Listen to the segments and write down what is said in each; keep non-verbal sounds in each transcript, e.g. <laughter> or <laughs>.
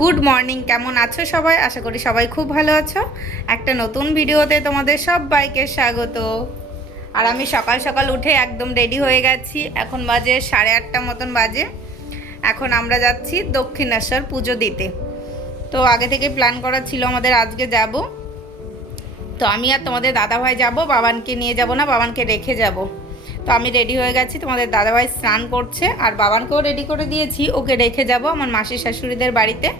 Good morning, কেমন আছো সবাই? আশা করি সবাই খুব ভালো আছো। একটা নতুন ভিডিওতে তোমাদের সব বাইকের স্বাগত। আর আমি সকাল সকাল উঠে একদম রেডি হয়ে গেছি। এখন বাজে সাড়ে আটটা মতন বাজে। এখন আমরা যাচ্ছি দক্ষিণেশ্বর পুজো দিতে। তো আগে থেকে প্ল্যান করা ছিল আমাদের আজকে যাব। তো আমি আর তোমাদের দাদাভাই যাব, বাবানকে নিয়ে যাব না, বাবানকে রেখে যাব। তো আমি রেডি হয়ে গেছি, তোমাদের দাদাভাই স্নান করছে। আর বাবানকেও রেডি করে দিয়েছি, ওকে রেখে যাব আমার মাসির শাশুড়িদের বাড়িতে।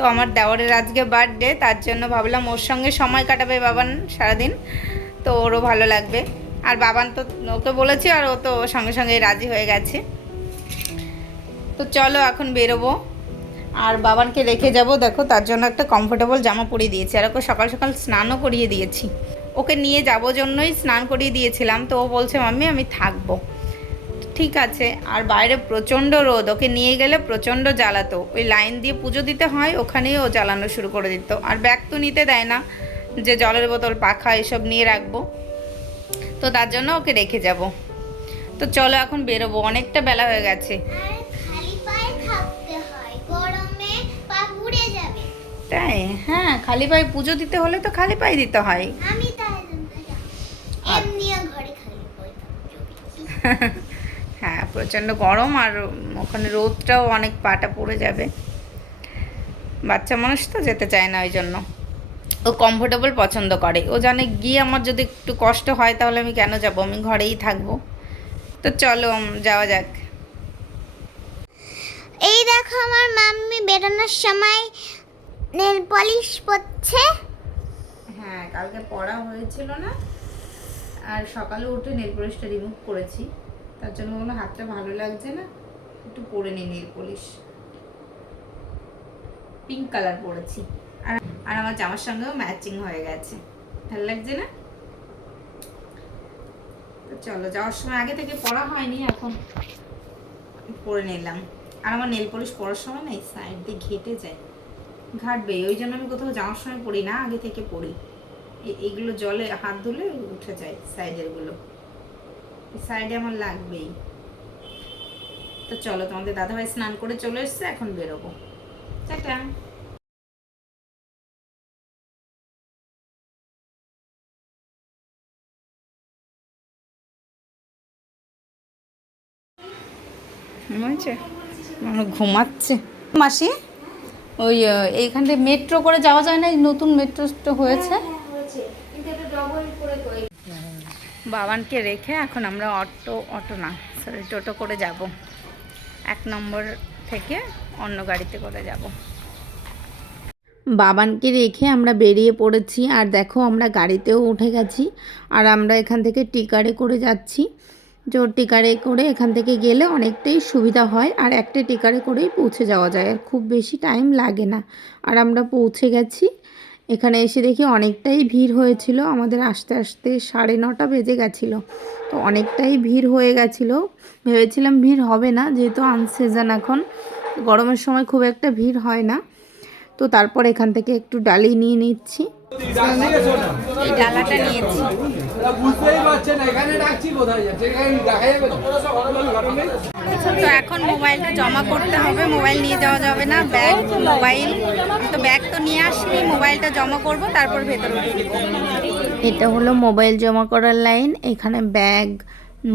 তো আমার দেওয়ারের আজকে বার্থডে তার জন্য ভাবলাম ওর সঙ্গে সময় কাটাবে বাবান সারাদিন, তো ওরও ভালো লাগবে। আর বাবান তো ওকে বলেছি আর ও তো সঙ্গে সঙ্গে রাজি হয়ে গেছে। তো চলো এখন বেরোবো। আর বাবানকে রেখে যাব, দেখো তার জন্য একটা কমফোর্টেবল জামা পরিয়ে দিয়েছি। আর ওকে সকাল সকাল স্নানও করিয়ে দিয়েছি। ওকে নিয়ে যাব জন্যই স্নান করিয়ে দিয়েছিলাম, তো ও বলছে, মাম্মি, আমি থাকব। ঠিক আছে আর বাইরে প্রচণ্ড রোদ ওকে নিয়ে গেলে প্রচণ্ড জ্বালাতো। ওই লাইন দিয়ে পুজো দিতে হয় ওখানেই ও জ্বালানো শুরু করে দিত। আর ব্যাগ তো নিতে দেয় না যে জলের বোতল পাখা এসব নিয়ে রাখব। তো তার জন্য ওকে রেখে যাব। তো চলো এখন বেরোবো অনেকটা বেলা হয়ে গেছে। তাই? হ্যাঁ খালি পায়ে পুজো দিতে হলে তো খালি পায়ে দিতে হয়। আমি ঘরে খালি হ্যাঁ <laughs> প্রচণ্ড গরম আর ওখানে রোদটাও অনেক পাটা পড়ে যাবে। বাচ্চা মানুষ তো যেতে চায় না ওই জন্য। ও কমফোর্টেবল পছন্দ করে। ও জানে গিয়ে আমার যদি একটু কষ্ট হয় তাহলে আমি কেন যাব? আমি ঘরেই থাকব। তো চলো যাওয়া যাক। এই দেখো আমার মাম্মি বেরোনোর সময় নেল পলিশ পরছে। হ্যাঁ কালকে পড়া হয়েছিল না। আর সকালে উঠে নেল পলিশটা রিমুভ করেছি। তার জন্য কোনো হাতটা ভালো লাগছে না। একটু পরে নিই নেল পলিশ। পিঙ্ক কালার পরেছি। আর আর আমার জামার সঙ্গেও ম্যাচিং হয়ে গেছে। ভালো লাগছে না? তো চলো, যাওয়ার সময় আগে থেকে পড়া হয়নি, এখন পরে নিলাম। আর আমার নেল পলিশ পরার সময় না এই সাইড দিয়ে ঘেটে যায়। ঘাটবে ওই জন্য আমি কোথাও যাওয়ার সময় পড়ি না, আগে থেকে পড়ি এগুলো জলে হাত ধুলে উঠে যায় সাইডেরগুলো। সাইডে আমার লাগবেই। তো চলো তোমাদের দাদাভাই স্নান করে চলে এসছে এখন বেরোবো। টাটা। ঘুমাচ্ছে? মাসি ওই আহ, মেট্রো করে যাওয়া যায় না? নতুন মেট্রো হয়েছে? বাবানকে রেখে এখন আমরা অটো অটো না সরি টোটো করে যাব। এক নম্বর থেকে অন্য গাড়িতে করে যাব। বাবানকে রেখে আমরা বেরিয়ে পড়েছি, আর দেখো আমরা গাড়িতেও উঠে গেছি, আর আমরা এখান থেকে টিকারে করে যাচ্ছি। তো টিকারে করে এখান থেকে গেলে অনেকটাই সুবিধা হয়, আর একটা টিকারে করেই পৌঁছে যাওয়া যায়, আর খুব বেশি টাইম লাগে না। আর আমরা পৌঁছে গেছি এখানে এসে দেখি অনেকটাই ভিড় হয়েছিল। আমাদের আস্তে আস্তে সাড়ে নটা বেজে গেছিল। তো অনেকটাই ভিড় হয়ে গেছিল। ভেবেছিলাম ভিড় হবে না যেহেতু আনসিজন এখন। গরমের সময় খুব একটা ভিড় হয় না। তো তারপর এখান থেকে একটু ডালি নিয়ে নিচ্ছি। এই ডালাটা নিয়েছি। বুঝতেই পারছেন এখানে ডাকছি কোথায় যাচ্ছে? এখানে দেখা যাবে না। তো এখন মোবাইলটা জমা করতে হবে মোবাইল নিয়ে যাওয়া যাবে না ব্যাগ মোবাইল। তো ব্যাগ তো নিয়ে আসিনি মোবাইলটা জমা করব তারপর ভেতরে এটা হলো মোবাইল জমা করার লাইন এখানে ব্যাগ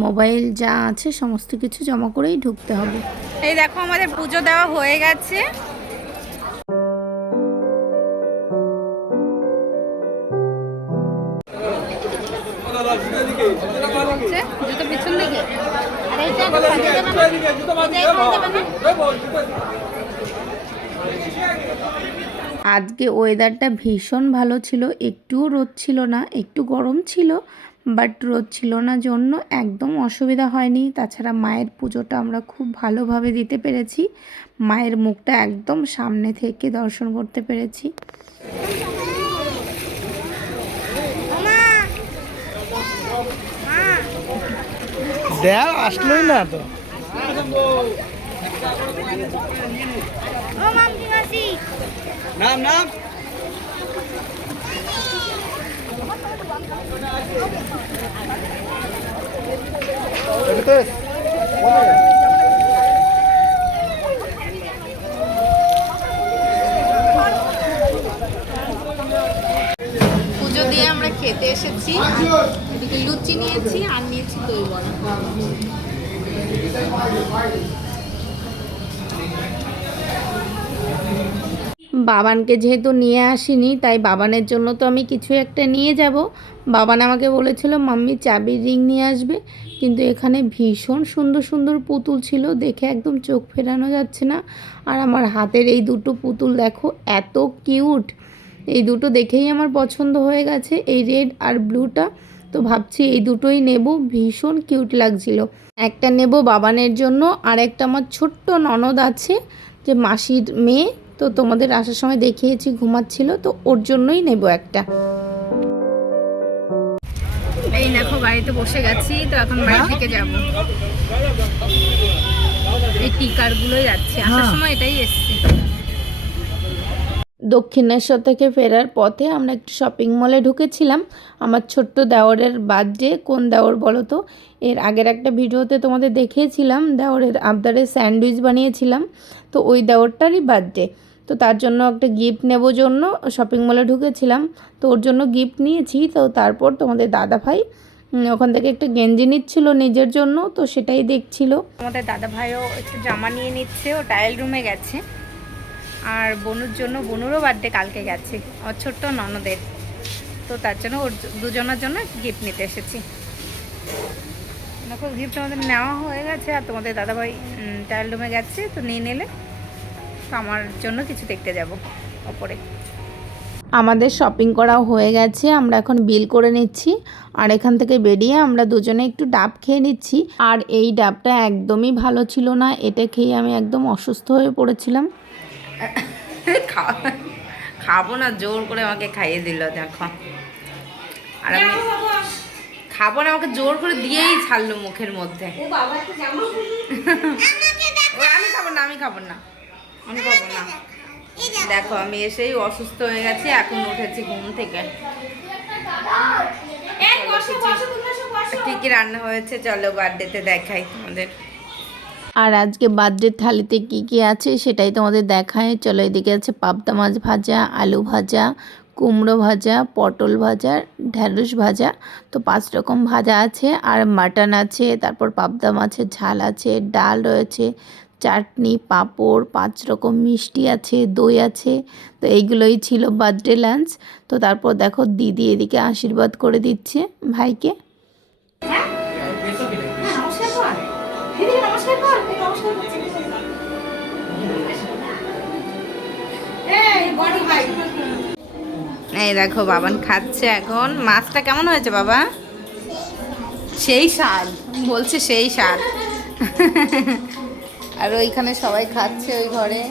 মোবাইল যা আছে সমস্ত কিছু জমা করেই ঢুকতে হবে। এই দেখো আমাদের পুজো দেওয়া হয়ে গেছে। জুতো পিছন দিকে? আজকে ওয়েদারটা ভীষণ ভালো ছিল, একটুও রোদ ছিল না, একটু গরম ছিল, বাট রোদ ছিল না জন্য একদম অসুবিধা হয়নি। তাছাড়া মায়ের পুজোটা আমরা খুব ভালোভাবে দিতে পেরেছি। মায়ের মুখটা একদম সামনে থেকে দর্শন করতে পেরেছি। দেয়া আসলোই না তো। পুজো দিয়ে আমরা খেতে এসেছি। লুচি নিয়েছি আর বাবানকে যেহেতু নিয়ে আসিনি, তাই বাবানের জন্য তো আমি কিছু একটা নিয়ে যাব। বাবান আমাকে বলেছিল, মাম্মি, চাবির রিং নিয়ে আসবে। কিন্তু এখানে ভীষণ সুন্দর সুন্দর পুতুল ছিল, দেখে একদম চোখ ফেরানো যাচ্ছে না। আর আমার হাতের এই দুটো পুতুল, দেখো, এত কিউট। এই দুটো দেখেই আমার পছন্দ হয়ে গেছে। এই রেড আর ব্লুটা তো ভাবছি এই দুটোই নেব। ভীষণ কিউট লাগছিল। একটা নেব বাবানের জন্য আর একটা আমার ছোট্ট ননদ আছে যে মাসির মেয়ে। তো তোমাদের আসার সময় দেখিয়েছি ঘুমাচ্ছিল তো ওর জন্যই নেব একটা। এই দেখো গাড়িতে বসে গেছি তো এখন বাড়ি থেকে যাব। এই টিকারগুলো যাচ্ছে। আসার সময় এটাই এসছি। দক্ষিণেশ্বর থেকে ফেরার পথে আমরা একটু শপিং মলে ঢুকেছিলাম। আমার ছোট্ট দেওরের বার্থডে, কোন দেওর বলো তো? এর আগের একটা ভিডিওতে তোমাদের দেখিয়েছিলাম, দেওরের আবদারে স্যান্ডউইচ বানিয়েছিলাম। তো ওই দেওরটারই বার্থডে। তো তার জন্য একটা গিফট নেব জন্য শপিং মলে ঢুকেছিলাম। তো ওর জন্য গিফট নিয়েছি। তো তারপর তোমাদের দাদা ভাই ওখান থেকে একটা গেঞ্জি নিচ্ছিল নিজের জন্য। তো সেটাই দেখছিল। আমাদের দাদা ভাইও একটু জামা নিয়ে নিচ্ছে। ও টাইল রুমে গেছে। আর বনুর জন্য বনুরও বার্থডে কালকে গেছে, আমার ছোট্ট ননদের। তো তার জন্য ওর দুজনের জন্য গিফট নিতে এসেছি। দেখো গিফট আমাদের নেওয়া হয়ে গেছে আর তোমাদের দাদাভাই টাইল রুমে গেছে, তো নিয়ে নিলে। তো আমার জন্য কিছু দেখতে যাব ওপরে। আমাদের শপিং করাও হয়ে গেছে, আমরা এখন বিল করে নিচ্ছি। আর এখান থেকে বেরিয়ে আমরা দুজনে একটু ডাব খেয়ে নিচ্ছি। আর এই ডাবটা একদমই ভালো ছিল না, এটা খেয়ে আমি একদম অসুস্থ হয়ে পড়েছিলাম। খাব না জোর করে আমাকে খাইয়ে দিল দেখো। আর আমি খাব না আমাকে জোর করে দিয়েই ছাড়লো মুখের মধ্যে। ও, আমি খাব না আমি খাব না। আমি খাব না। দেখো। আমি এসেই অসুস্থ হয়ে গেছি এখন উঠেছি ঘুম থেকে। কি কি রান্না হয়েছে চলো বার্থডেতে দেখাই তোমাদের। আর আজকে বার্থডে থালিতে কি কি আছে সেটাই তোমাদের দেখায়। চলো এদিকে আছে পাবদা মাছ ভাজা, আলু ভাজা, কুমড়ো ভাজা, পটল ভাজা, ঢ্যাঁড়স ভাজা। তো পাঁচ রকম ভাজা আছে আর মাটন আছে, তারপর পাবদা মাছের ঝাল আছে, ডাল রয়েছে, চাটনি, পাঁপড়, পাঁচ রকম মিষ্টি আছে, দই আছে। তো এইগুলোই ছিল বার্থডে লাঞ্চ। তো তারপর দেখো দিদি এদিকে আশীর্বাদ করে দিচ্ছে ভাইকে। এই দেখো, বাবান খাচ্ছে এখন। মাছটা কেমন হয়েছে, বাবা? সেই স্বাদ। বলছে সেই স্বাদ। আর ওইখানে সবাই খাচ্ছে ওই ঘরে।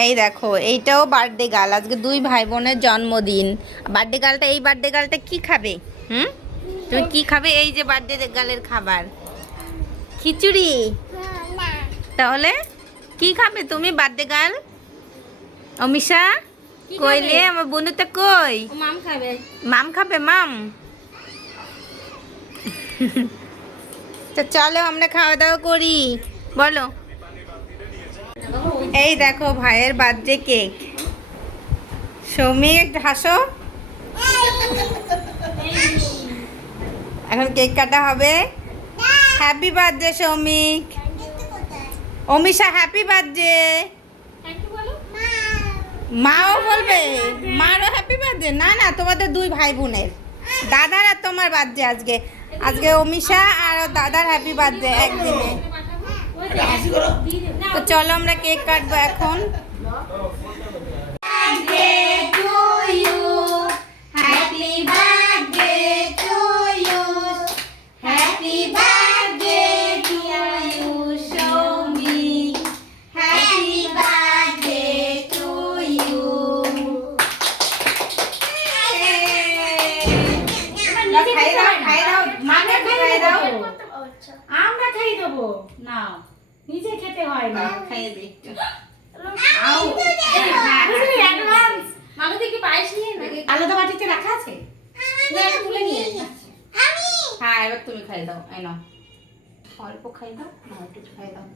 এই দেখো এইটাও বার্থডে গার্ল আজকে দুই ভাই বোনের জন্মদিন বার্থডে গার্লটা এই বার্থডে গার্লটা কি খাবে? হুম? তুমি কি খাবে? এই যে বার্থডে গার্লের খাবার। খিচুড়ি? তাহলে কি খাবে তুমি বার্থডে গার্ল অমিশা কইলে আমার বন্ধুটা কই? মাম খাবে। মাম খাবে মাম? <laughs> তো চলো আমরা খাওয়া দাওয়া করি। বলো। এই দেখো ভাইয়ের বার্থডে কেক। সৌমিক একটু হাসো। এখন কেক কাটা হবে। Happy birthday Soumik. Amisha happy birthday মাও বলবে, মারও হ্যাপি বার্থডে না না, তোমাদের দুই ভাই বোনের। দাদার আর তোমার বার্থডে আজকে। আজকে অমিশা আর দাদার হ্যাপি বার্থডে একদিনে। তো চলো আমরা কেক কাটবো এখন আমরা খাই দেবো না নিজে খেতে হয় না। খাইয়ে। মামি পায়েস নিয়ে আলাদা বাটিতে রাখা আছে? না, তুলে নিয়ে। হ্যাঁ এবার তুমি খাই দাও এই নাও। অল্প খাই দাও না একটু খাই দাও।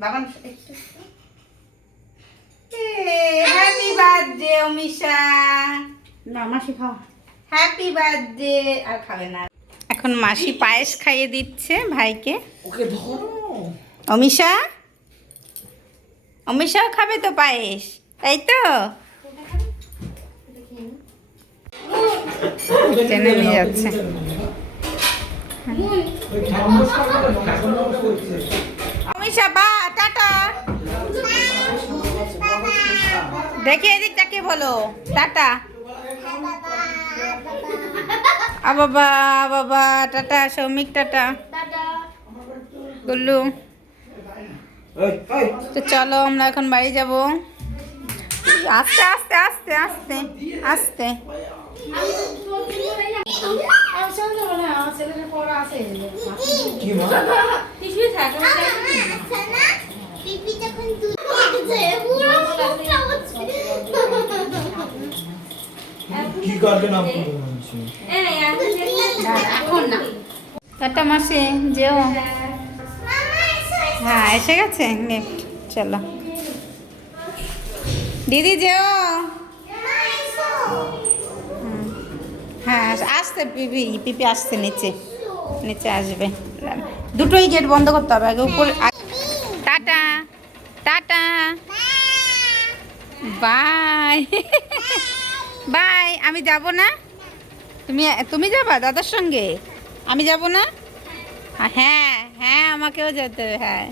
Baban happy birthday Amisha. না মাসি খাও হ্যাপি বার্থডে আর খাবে না। এখন মাসি পায়েস খাইয়ে দিচ্ছে ভাইকে। ওকে ধরো। অমিশা? অমিশাও খাবে তো পায়েস তাই তো? টেনে নিয়ে যাচ্ছে। অমিশা বা টাটা। দেখি এদিক তাকে বলো। টাটা। আ বাবা বাবা টাটা সৌমিক টাটা। গুল্লু। তো চলো আমরা এখন বাড়ি যাব। আস্তে আস্তে আস্তে আস্তে আস্তে। কি মা কিছুই থাকে সোনা পিপি যখন দুধ খাচ্ছে পুরো মুখটা হচ্ছে কি করবেন আপনি? এখন না। টাটা মাসি যেও। হ্যাঁ এসে গেছে? লিফট চলো। দিদি যেও। হ্যাঁ আসতে পিপি পিপি আসতে নিচে। নিচে আসবে। দুটোই গেট বন্ধ করতে হবে আগে উপরে টাটা। টাটা। বাই। <laughs> বাই আমি যাব না? তুমি তুমি যাবা দাদার সঙ্গে? আমি যাব না? হ্যাঁ হ্যাঁ আমাকেও যেতে হবে হ্যাঁ।